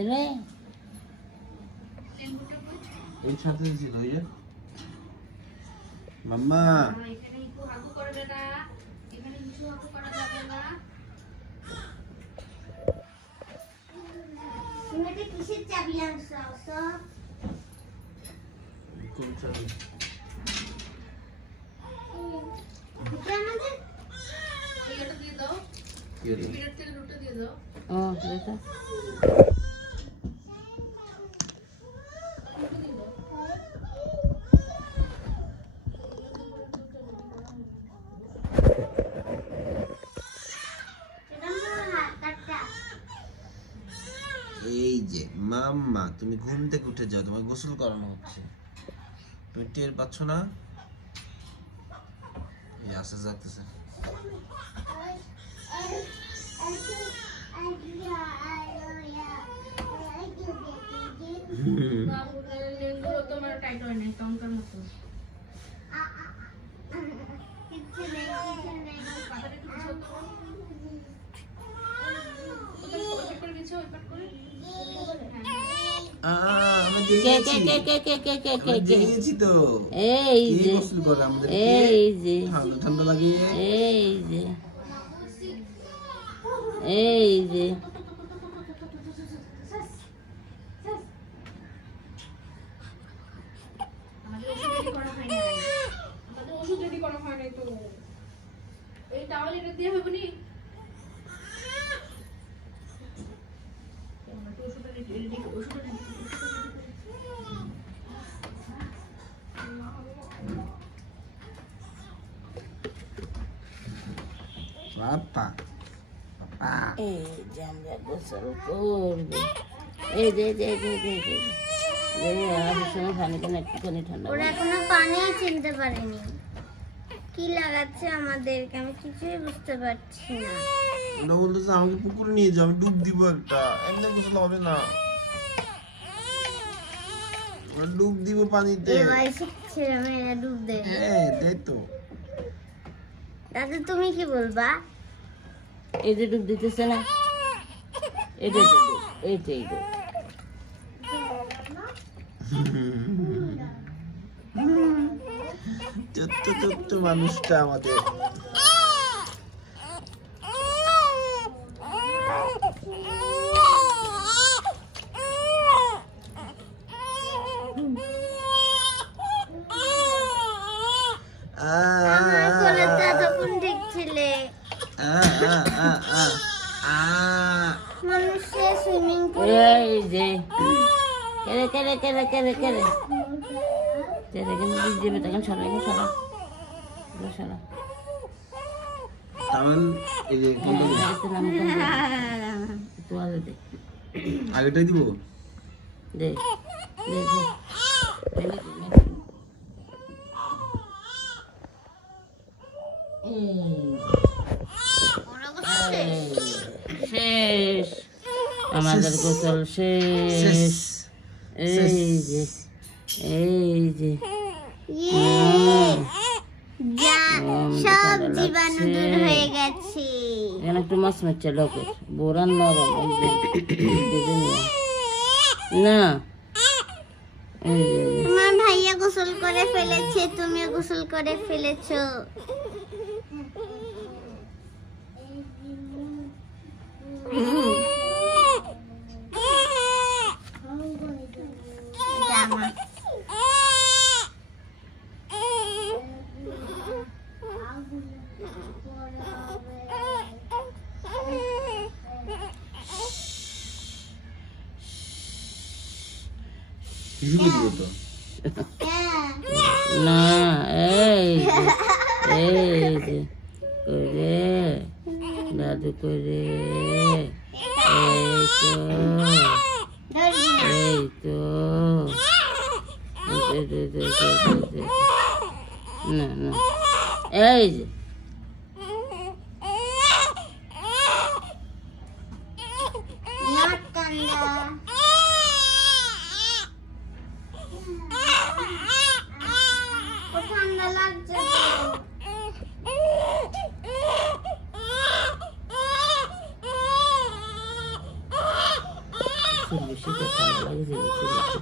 এনে এই সাথে ছিল ওই যে মাম্মা এখানে একটু হাগু করবে না, এখানে কিছু হাগু করা যাবে না। তুমি এটা কিসের চাবি আনছো সব? কোন চাবি? এটা আমাদের এটা দিয়ে দাও, কি হলো? পিরিয়ড তেল রুটে দিয়ে দাও। ও এটা এটা আমার হাতটা। এই যে মাম্মা তুমি ঘুম থেকে উঠে যাও, তোমার গোসল করানো হচ্ছে, তুমি টের পাচ্ছ না? এই আসে যাচ্ছে বাবুর লেগুলো তোমার টাইট হয় না, টঙ্কার মতো। কিছু নেই, কিছু নেই। পাতাটা একটু বিছাও তো। ওই পাট করে বিছাও, ওই পাট করে। আমরা কে জেগেছি, কে কে কে কে কে কে আমরা কে জেগেছি তো। এই কে যে গোসল করে আমাদের? এই যে ঠান্ডা ঠান্ডা লাগিয়ে এই যে এই যে আমাদের ওষুধ রেডি করা হয় নাই, আমাদের ওষুধ রেডি করা হয় নাই তো। এই টাওয়াল এটা দিয়ে হবে নি? আমরা তো ওষুধ রেডি ওষুধ রেডি পাপা পাপা এই যে আমরা গোসল করবো। এই যে যে যে যে যে আমাদের সময় পানি কেন একটুখানি ঠান্ডা ওরা এখনো পানি চিনতে পারেনি। কি লাগাচ্ছে আমাদেরকে আমি কিছুই বুঝতে পারছি না। ওরা বলতেছে আমাকে পুকুরে নিয়ে যাও, আমি ডুব দিব একটা, এমনি গোসল হবে না, ওরা ডুব দিব পানিতে। এবার শিখছে মেয়েরা ডুব দেয়। হ্যাঁ তাই তো। দাদু তুমি কি বলবা? এই যে ডুব দিতেছে না, এটা ডুব, এইটাই ডুব। ছোট্ট ছোট্ট মানুষটা আমাদের। আমার কোলে তো এতক্ষণ ঠিক ছিলে। মানুষের সুইমিং পুল। এই যে কেরে কেরে কেরে কেরে কেরে কেরে কিন্তু দিক দেবে তখন সরা এখন সরা সরা তাহলে এই যে তোয়ালে দে আগেটাই দিব। দে দে দে শেষ আমাদের গোসল শেষ। এই যে এই যে সব জীবাণু দূর হয়ে গেছে। এখানে একটু মাছ মারছে লোকের বোরান নরম না। এই যে তোমার ভাইয়া গোসল করে ফেলেছে, তুমিও গোসল করে ফেলেছো। এটা আমার। কিছু দিব তো না এই যে করে দাদু করে এই তো এই তো না না এই যে নাক কান্দা। ঠান্ডা লাগছে তো। চুল বেশি তো ভালো লাগে যে চুল বেশি।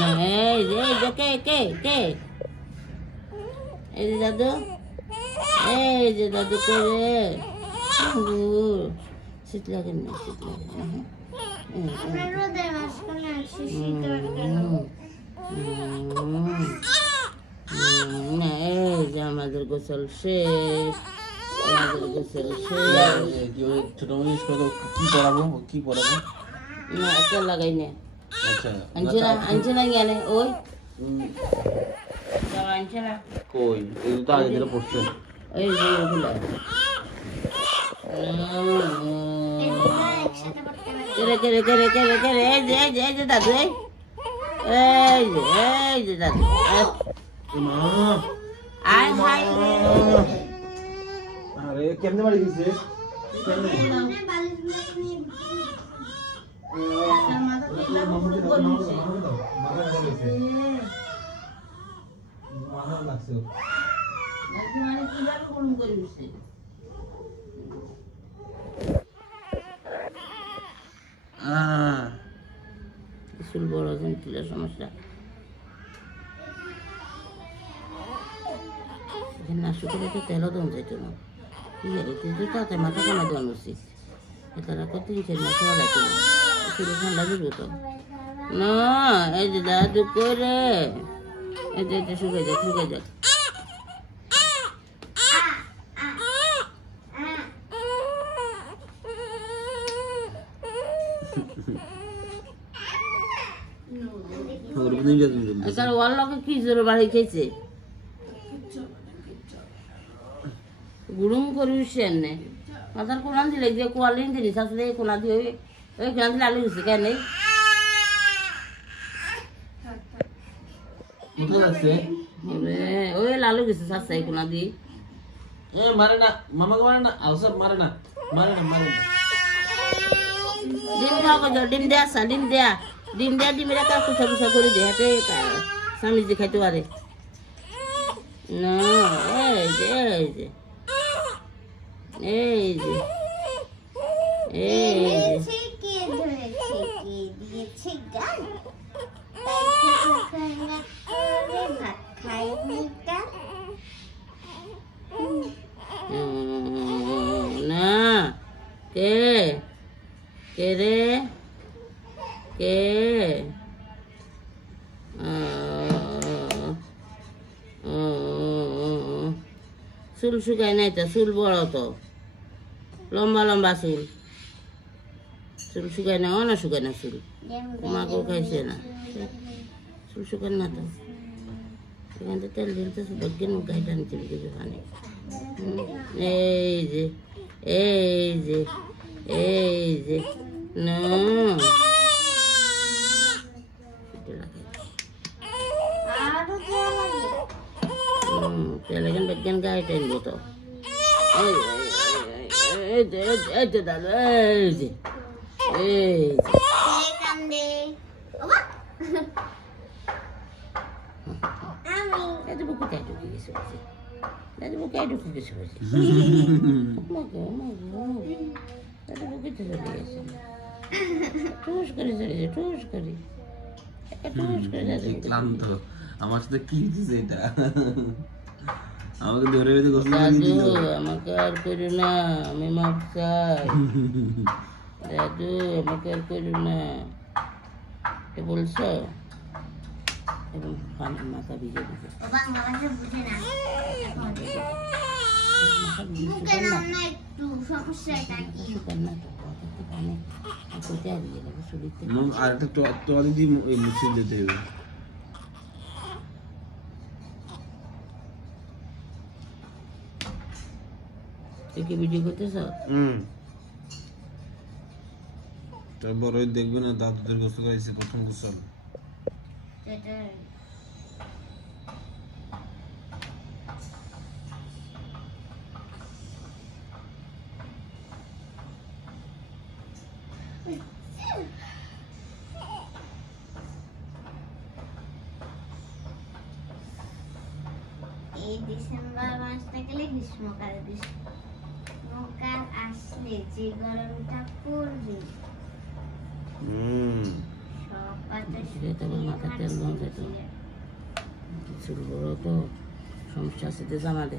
না এই যে কে কে কে এই যে দাদু, এই যে দাদু করে শীত লাগে না, শীত লাগে না। আমরা রোদের মাঝখানে আছি, শীতের কেন? না এই যে আমাদের গোসল শেষ, আমাদের গোসল শেষ। ছোট মানুষ কি পড়াবো, কি পড়াবো? না একটা লাগাই না, আচ্ছা আনছে না জ্ঞানে ওই আনছে না কই এই তো আগে যেটা পড়ছেন এই যে ওগুলা কেরে কেরে কেরে কেরে কেরে এই যে দাদু এই যে দাদু আয় হাই আরে কেমনে বাড়ি গেছে চুল বড় চুলের সমস্যা না, শুকিয়ে তো তেলও দেওয়া যাইতো না। ঠিক আছে, তুই তো তাতে মাথা কামা দেওয়া উচিত। তারা কত 3-4 মাস লাগতো না, চুলে ঠান্ডা দিবো তো না। এই যে দাদু করে এই যে শুকে যাক, শুকে যাক। কারণ ওর লোকে কি জোরে বাড়ি খেয়েছে গুড়ুম করিস নে মাথার কোনান দিলে যে কোয়ালিন জিনিস আসলে কোনা দিয়ে ওই কোনান দিলে আলু গেছে কেন কোথায় লাগছে ওই লালু গেছে সাসা কোনা দিয়ে এ মারে না, মামাকে মারে না, আউসব মারে না, মারে না, মারে না। ডিম খাওয়া করছো, ডিম দেয়া আসা, ডিম দেয়া ডিমের একটা কুচা কুচা করে দে হাতে স্বামী যে খাইতে পারে না। এই যে এই যে এই যে এই যে কে ধরেছে, কে দিয়েছে গান? ভাত খাইনি তা না কে কে রে কে চুল শুকায় নাই তো, চুল বড় তো, লম্বা লম্বা চুল, চুল শুকায় না, না শুকায় না চুল, মাকেও খাইছে না, চুল শুকান না তো। এখান থেকে তেল ঢেলতে ভাগ্যের মুখায় টানতে কিছু খানে। এই যে এই যে এই যে না তেল এখন ভাগ্যান গায়ে টানবো তো। এই যে দাদা এই যে এই যে বুকে ঢুকে গেছে, দাদু বুকে ঢুকে গেছে, বুকে চলে গেছে, টুস করে চলে যায়, টুস করে ক্লান্ত আমার সাথে কি দিছে এটা আমাকে ধরে বেঁধে গোসল করে দাদু দিল। আমাকে আর করো না, আমি মাপ চাই। দাদু আমাকে আর করো না বলছো, এবং পানির মাথা ভিজে দিবে। বুঝে না একটু সমস্যাটা কি? শুকান না তো, পানি কোথায় দিয়ে দেবো শরীরতে। আর একটা তোয়ালে দিয়ে মুছে দিতে হবে। তুই কি ভিডিও করতেছ? তোর বড়ই দেখবে না, দাদুদের গোসল করাইছে প্রথম গোসল। এই ডিসেম্বর মাসটা গেলে গ্রীষ্মকাল, গ্রীষ্মকাল আসলে যে গরমটা পড়বে খেতে আমার মাথা তেল বন্ধ যেত চুল বড় তো সমস্যা আছে, জামা দে।